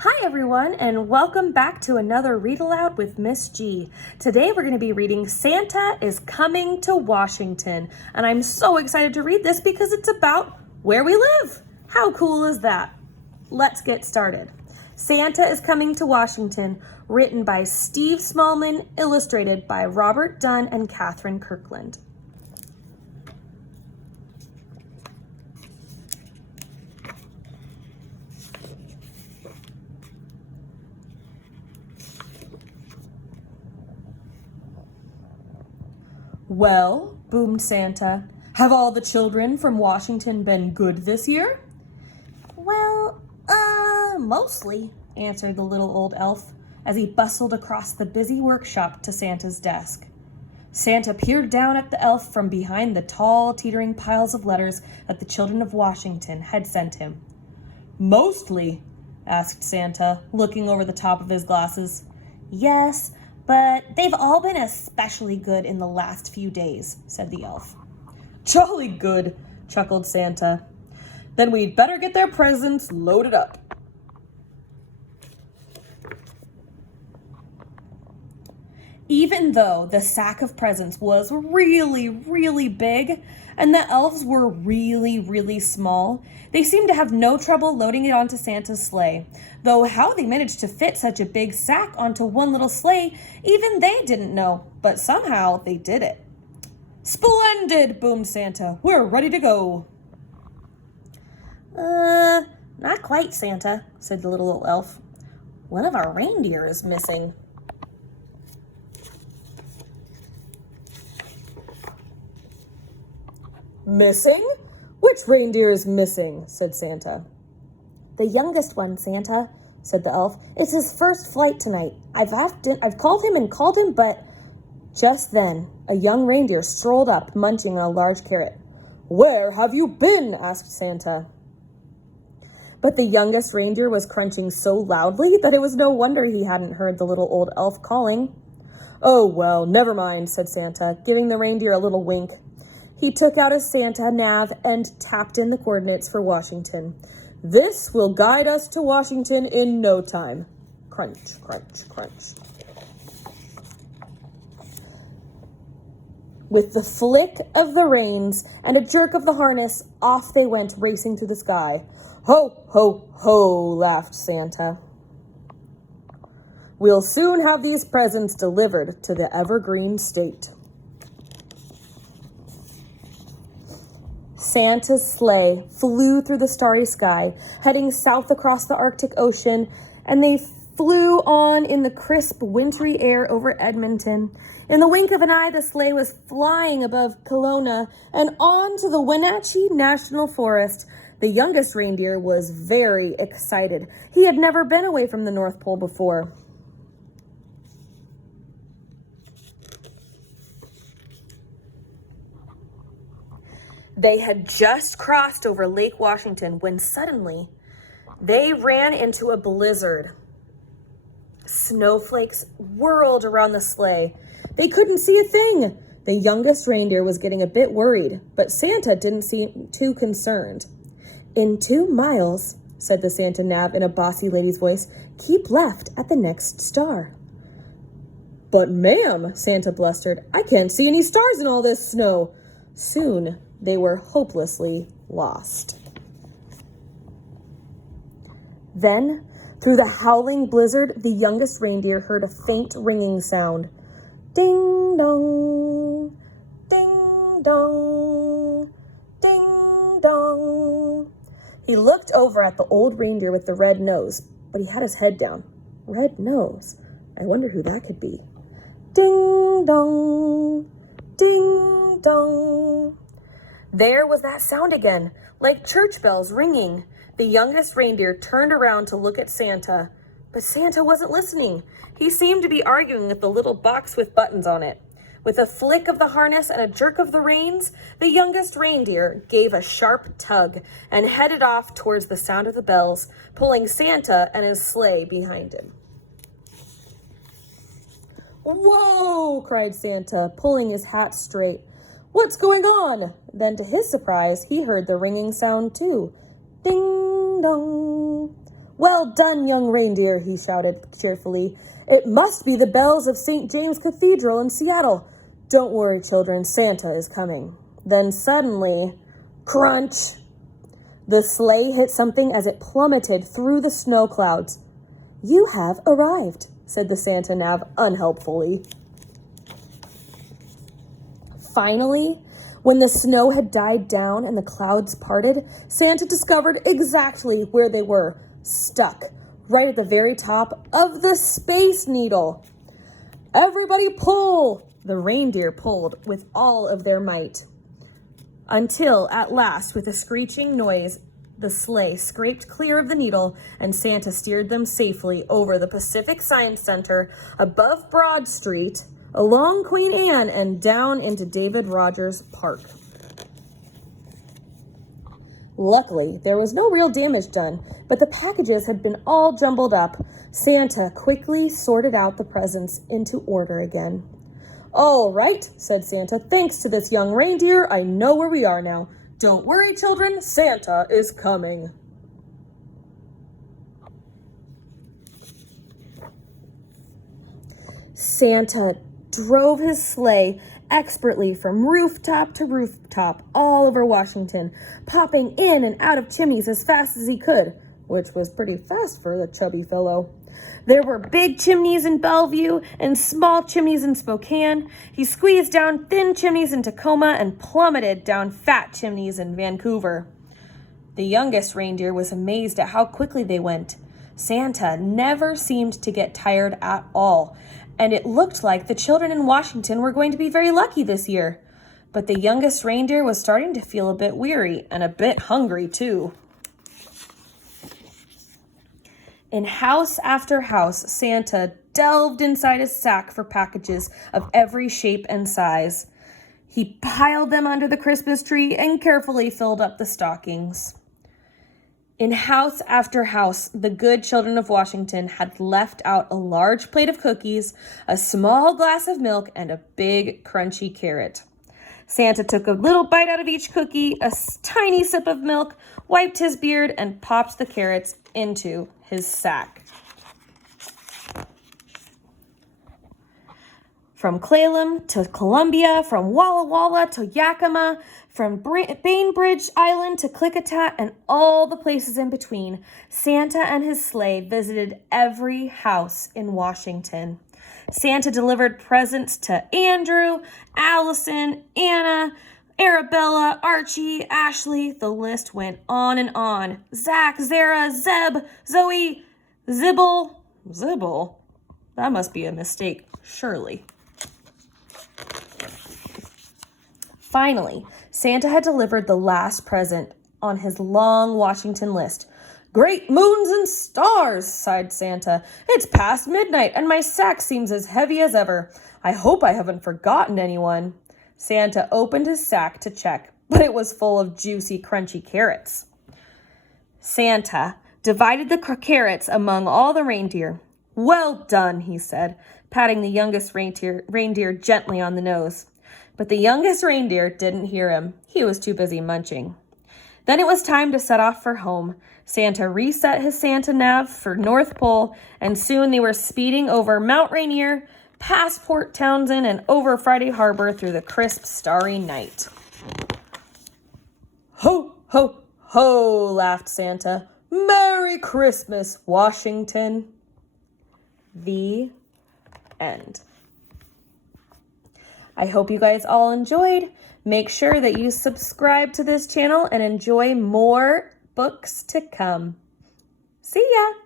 Hi everyone, and welcome back to another Read Aloud with Miss G. Today we're going to be reading Santa is Coming to Washington, and I'm so excited to read this because it's about where we live. How cool is that? Let's get started. Santa is Coming to Washington, written by Steve Smallman, illustrated by Robert Dunn and Katherine Kirkland. Well, boomed Santa, have all the children from Washington been good this year? Well, mostly, answered the little old elf as he bustled across the busy workshop to Santa's desk. Santa peered down at the elf from behind the tall, teetering piles of letters that the children of Washington had sent him. Mostly? Asked Santa, looking over the top of his glasses. Yes, but they've all been especially good in the last few days, said the elf. Jolly good, chuckled Santa. Then we'd better get their presents loaded up. Even though the sack of presents was really, really big, and the elves were really, really small, they seemed to have no trouble loading it onto Santa's sleigh. Though how they managed to fit such a big sack onto one little sleigh, even they didn't know, but somehow they did it. Splendid, boomed Santa. We're ready to go. Not quite, Santa, said the little old elf. One of our reindeer is missing. Missing? Which reindeer is missing? Said Santa. The youngest one, Santa, said the elf. It's his first flight tonight. I've called him, but just then a young reindeer strolled up, munching on a large carrot. Where have you been? Asked Santa. But the youngest reindeer was crunching so loudly that it was no wonder he hadn't heard the little old elf calling. Oh, well, never mind, said Santa, giving the reindeer a little wink. He took out his Santa nav and tapped in the coordinates for Washington. This will guide us to Washington in no time. Crunch, crunch, crunch. With the flick of the reins and a jerk of the harness, off they went racing through the sky. Ho, ho, ho, laughed Santa. We'll soon have these presents delivered to the Evergreen State. Santa's sleigh flew through the starry sky, heading south across the Arctic Ocean, and they flew on in the crisp, wintry air over Edmonton. In the wink of an eye, the sleigh was flying above Kelowna and on to the Wenatchee National Forest. The youngest reindeer was very excited. He had never been away from the North Pole before. They had just crossed over Lake Washington when suddenly they ran into a blizzard. Snowflakes whirled around the sleigh. They couldn't see a thing. The youngest reindeer was getting a bit worried, but Santa didn't seem too concerned. In 2 miles, said the Santa nav in a bossy lady's voice, keep left at the next star. But ma'am, Santa blustered, I can't see any stars in all this snow. Soon, they were hopelessly lost. Then, through the howling blizzard, the youngest reindeer heard a faint ringing sound. Ding dong, ding dong, ding dong. He looked over at the old reindeer with the red nose, but he had his head down. Red nose? I wonder who that could be. Ding dong, ding dong. There was that sound again, like church bells ringing. The youngest reindeer turned around to look at Santa, but Santa wasn't listening. He seemed to be arguing with the little box with buttons on it. With a flick of the harness and a jerk of the reins, the youngest reindeer gave a sharp tug and headed off towards the sound of the bells, pulling Santa and his sleigh behind him. Whoa, cried Santa, pulling his hat straight. What's going on? Then, to his surprise, he heard the ringing sound too. Ding dong. "Well done, young reindeer," he shouted cheerfully. "It must be the bells of St. James Cathedral in Seattle. Don't worry, children, Santa is coming." Then suddenly, crunch! The sleigh hit something as it plummeted through the snow clouds. "You have arrived," said the Santa nav unhelpfully. Finally, when the snow had died down and the clouds parted, Santa discovered exactly where they were, stuck right at the very top of the Space Needle. "Everybody pull!" The reindeer pulled with all of their might, until at last, with a screeching noise, the sleigh scraped clear of the needle and Santa steered them safely over the Pacific Science Center, above Broad Street, along Queen Anne, and down into David Rogers Park. Luckily, there was no real damage done, but the packages had been all jumbled up. Santa quickly sorted out the presents into order again. "All right," said Santa. "Thanks to this young reindeer, I know where we are now. Don't worry, children, Santa is coming." Santa drove his sleigh expertly from rooftop to rooftop all over Washington, popping in and out of chimneys as fast as he could, which was pretty fast for the chubby fellow. There were big chimneys in Bellevue and small chimneys in Spokane. He squeezed down thin chimneys in Tacoma and plummeted down fat chimneys in Vancouver. The youngest reindeer was amazed at how quickly they went. Santa never seemed to get tired at all, and it looked like the children in Washington were going to be very lucky this year. But the youngest reindeer was starting to feel a bit weary and a bit hungry too. In house after house, Santa delved inside his sack for packages of every shape and size. He piled them under the Christmas tree and carefully filled up the stockings. In house after house, the good children of Washington had left out a large plate of cookies, a small glass of milk, and a big crunchy carrot. Santa took a little bite out of each cookie, a tiny sip of milk, wiped his beard, and popped the carrots into his sack. From Clallam to Columbia, from Walla Walla to Yakima, from Bainbridge Island to Klickitat, and all the places in between, Santa and his sleigh visited every house in Washington. Santa delivered presents to Andrew, Allison, Anna, Arabella, Archie, Ashley. The list went on and on. Zach, Zara, Zeb, Zoe, Zibble. Zibble? That must be a mistake, surely. Finally, Santa had delivered the last present on his long Washington list. "Great moons and stars," sighed Santa. "It's past midnight, and my sack seems as heavy as ever. I hope I haven't forgotten anyone." Santa opened his sack to check, but it was full of juicy, crunchy carrots. Santa divided the carrots among all the reindeer. "Well done," he said, patting the youngest reindeer gently on the nose. But the youngest reindeer didn't hear him. He was too busy munching. Then it was time to set off for home. Santa reset his Santa nav for North Pole, and soon they were speeding over Mount Rainier, past Port Townsend, and over Friday Harbor through the crisp, starry night. "Ho, ho, ho," laughed Santa. "Merry Christmas, Washington." The end. I hope you guys all enjoyed. Make sure that you subscribe to this channel and enjoy more books to come. See ya!